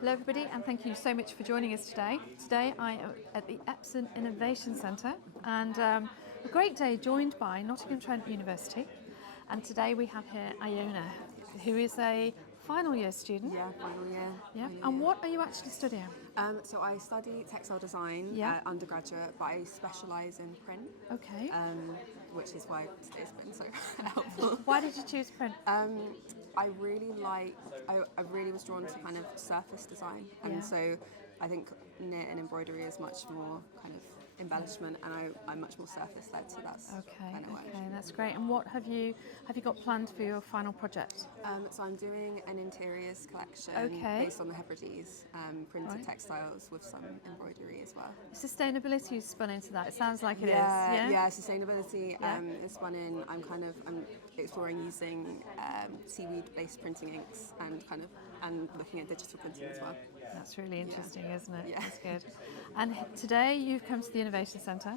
Hello everybody, and thank you so much for joining us today. Today I am at the Epson Innovation Centre, and a great day joined by Nottingham Trent University. And today we have here Iona, who is a final year student. Yeah, final year. Yeah. Final And year. what are you actually studying? So I study textile design undergraduate, but I specialise in print, Okay. which is why it's been so helpful. Why did you choose print? I really was drawn to kind of surface design, and Yeah. so I think knit and embroidery is much more kind of embellishment, and I'm much more surface led, so that's Okay, kind of why. okay, that's great. And what have you got planned for your final project? So I'm doing an interiors collection based on the Hebrides, printed textiles with some embroidery as well. Sustainability is spun into that. It sounds like it is. Yeah, sustainability is spun in. I'm exploring using seaweed-based printing inks and looking at digital printing as well. That's really interesting, isn't it? Yeah. That's good. And today you've come to the Innovation Centre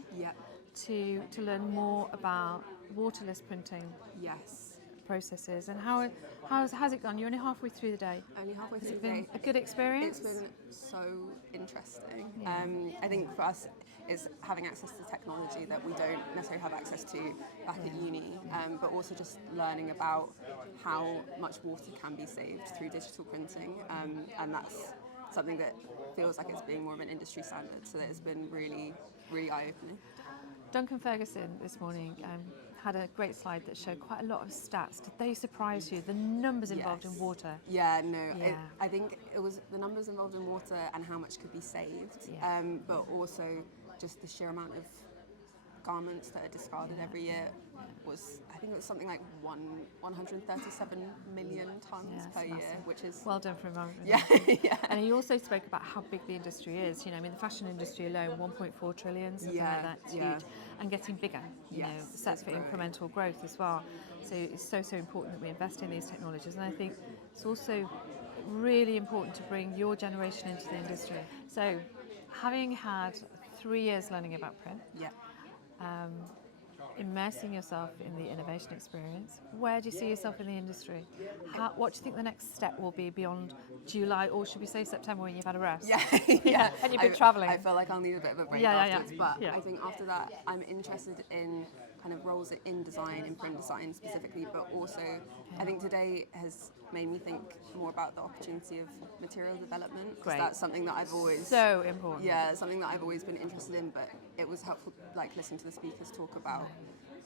to learn more about waterless printing Yes. processes. And how's it gone? You're only halfway through the day. Only halfway Has through it the been day. a good experience? It's been so interesting. Yeah. I think for us, it's having access to technology that we don't necessarily have access to back at uni, but also just learning about how much water can be saved through digital printing, and that's something that feels like it's being more of an industry standard. So that it's been really, really eye-opening. Duncan Ferguson this morning had a great slide that showed quite a lot of stats. Did they surprise you? The numbers involved in water? Yeah, no. Yeah. I think it was the numbers involved in water and how much could be saved, but also just the sheer amount of garments that are discarded every year I think it was something like 137 million tonnes per year, which is... Well done for remembering. Yeah. And he also spoke about how big the industry is. You know, I mean, the fashion industry alone, 1.4 trillion, something like that. It's huge. And getting bigger, you know, set for incremental growth as well. So it's so important that we invest in these technologies. And I think it's also really important to bring your generation into the industry. So having had 3 years learning about print, immersing yourself in the innovation experience, where do you see yourself in the industry? What do you think the next step will be beyond July, or should we say September, when you've had a rest? Yeah. And you've been travelling. I feel like I'll need a bit of a break afterwards, but I think after that I'm interested in kind of roles in design, in print design specifically, but also I think today has made me think more about the opportunity of material development, because that's something that I've always... So important. Yeah, something that I've always been interested in, but it was helpful, like, listening to the speakers talk about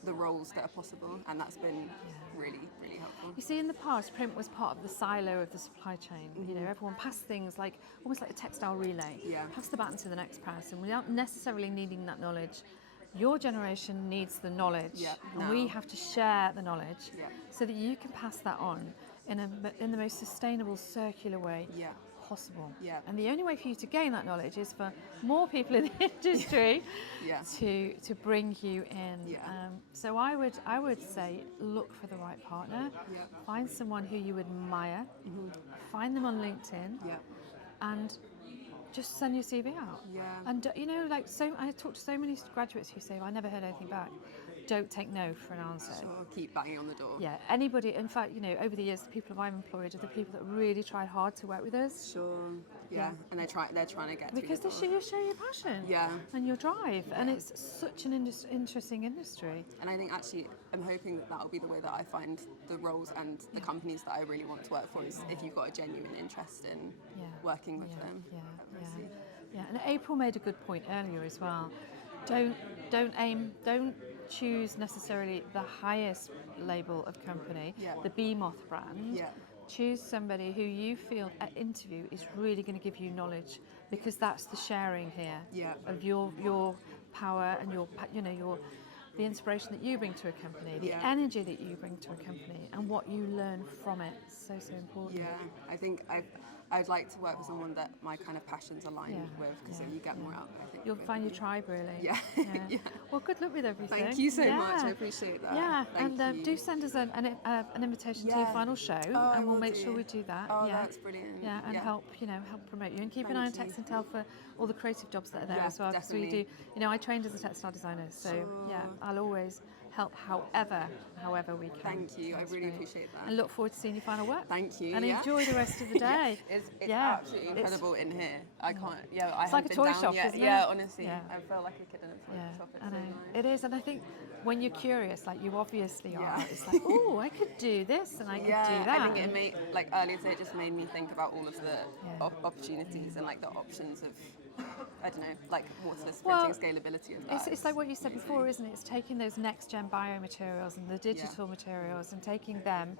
the roles that are possible, and that's been really, really helpful. You see, in the past, print was part of the silo of the supply chain. You know, everyone passed things like, almost like a textile relay. Pass the baton to the next person without necessarily needing that knowledge. Your generation needs the knowledge, and we have to share the knowledge so that you can pass that on in the most sustainable, circular way possible. And the only way for you to gain that knowledge is for more people in the industry to bring you in. So I would say, look for the right partner, find someone who you admire, find them on LinkedIn, and just send your CV out. And you know, like, I talk to so many graduates who say, I never heard anything back. Don't take no for an answer. Sure, keep banging on the door. Yeah, anybody, in fact, you know, over the years, the people I've employed are the people that really tried hard to work with us. Sure, and they're trying to get because they show your passion and your drive, and it's such an interesting industry. And I think actually I'm hoping that that'll be the way that I find the roles and the companies that I really want to work for, is if you've got a genuine interest in working with them. And April made a good point earlier as well. Don't choose necessarily the highest label of company, the BMOth brand. Choose somebody who you feel at interview is really going to give you knowledge, because that's the sharing here of your power and the inspiration that you bring to a company, the energy that you bring to a company, and what you learn from it. So important. I think I'd like to work with someone that my kind of passions align with, because then you get more out. I think you'll find your tribe, really. Yeah. Well, good luck with everything. Thank you so much. I appreciate that. And do send us an invitation to your final show, and we'll make sure we do that. That's brilliant. And help promote you, and keep an eye on Textile for all the creative jobs that are there as well. Because we do. You know, I trained as a textile designer, so I'll always help however we can. Thank you. That's I really great. appreciate that. And look forward to seeing your final work. Thank you. And yeah. enjoy the rest of the day. It's Yeah. absolutely incredible in here. I can't. Yeah, I It's like haven't a been toy down shop, yet. isn't Yeah, it? honestly, Yeah. I feel like a kid in a toy shop. It's I so know. nice. It is, and I think when you're curious, like you obviously are, Yeah. it's like, oh, I could do this and I could do that. I think it made, like earlier today, it just made me think about all of the opportunities and like the options of, I don't know, like waterless printing, scalability of that. It's like what you said before, isn't it? It's taking those next-gen biomaterials and the digital materials and taking them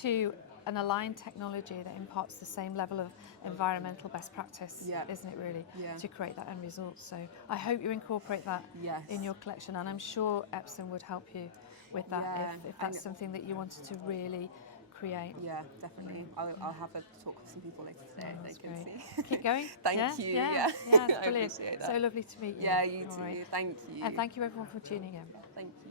to an aligned technology that imparts the same level of environmental best practice, isn't it really, to create that end result. So I hope you incorporate that in your collection, and I'm sure Epson would help you with that if that's something that you wanted to really create. Yeah, definitely. I'll have a talk with some people later today. They can see. Keep going. Thank you. Yeah, it's brilliant. I appreciate that. So lovely to meet you. Yeah, you All too. right. Thank you. And thank you everyone for tuning in. Thank you.